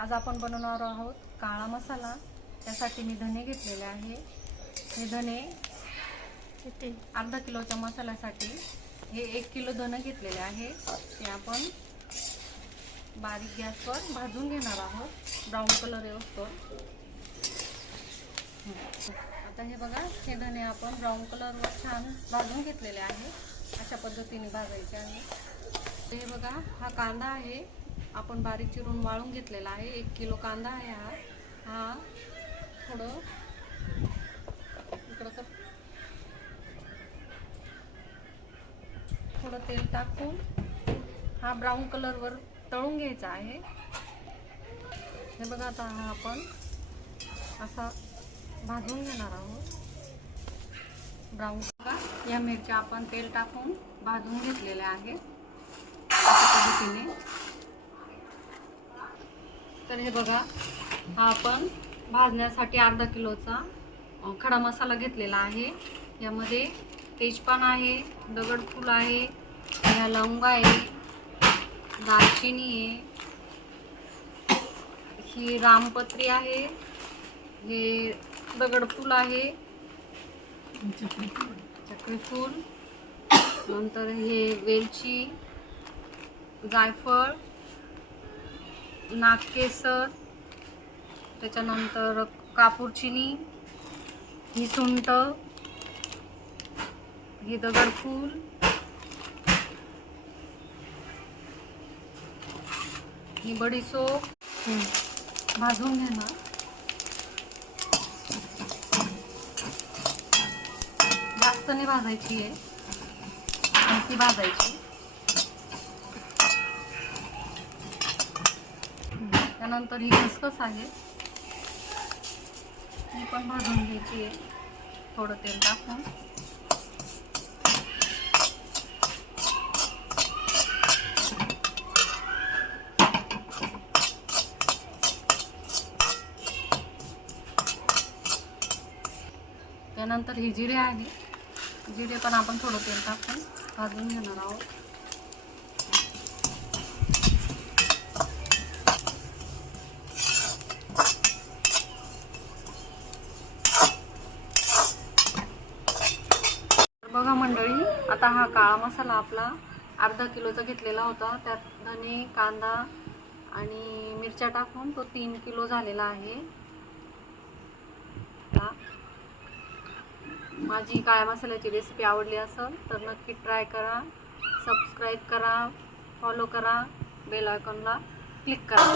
आज आपण बनवणार आहोत काळा मसाला। त्यासाठी मी धने घेतलेले आहे। हे धने अर्धा किलोच्या मसाल्यासाठी हे 1 किलो धने घेतलेले आहे। ते आपण बारीक गॅसवर भाजून घेणार आहोत ब्राऊन कलर येऊस्तोवर। आता हे बघा, हे धने आपण ब्राऊन कलरवर छान भाजून घेतलेले आहे। अशा पद्धतीने भाजायचे आहे। हे बघा, हा कांदा आहे, आपण बारीक चिरून वाळून घेतलेला आहे। 1 किलो कांदा आहे हा थोडं इकडं तर थोडं तेल टाकून हा ब्राऊन कलरवर तळून घ्यायचा आहे। हे बघा, आता हा आपण असा भाजून घेणार आहोत ब्राऊन। बघा, या मिरच्या आपण तेल टाकून भाजून घेतलेल्या आहे अशा पद्धतीने। तर हे बघा, हा आपण भाजण्यासाठी अर्धा किलोचा खडा मसाला घेतलेला आहे। यामध्ये तेजपान आहे, दगडफूल आहे, ह्या लवंग आहे, दालचिनी आहे, ही रामपत्री आहे, हे दगडफूल आहे, चक्रीफूल, नंतर हे वेलची, जायफळ, नागकेसर, त्याच्यानंतर कापूरचिनी, ही सुंठ, ही दगडफूल, ही बडीशोप भाजून घेणार। जास्त नाही भाजायची आहे, ती भाजायची। त्यानंतर ही खसखस आहे, ही पण भाजून घ्यायची आहे थोडं तेल टाकून। त्यानंतर ही जिरे आहे, जिरे पण आपण थोडं तेल टाकून भाजून घेणार आहोत। बघा मंडळी, आता हा काळा मसाला आपला अर्धा किलोचा घेतलेला होता। त्यात धने, कांदा आणि मिरच्या टाकून तो 3 किलो झालेला आहे। माझी काळ्या मसाल्याची रेसिपी आवडली असेल तर नक्की ट्राय करा, सबस्क्राईब करा, फॉलो करा, बेल आयकॉनला क्लिक करा।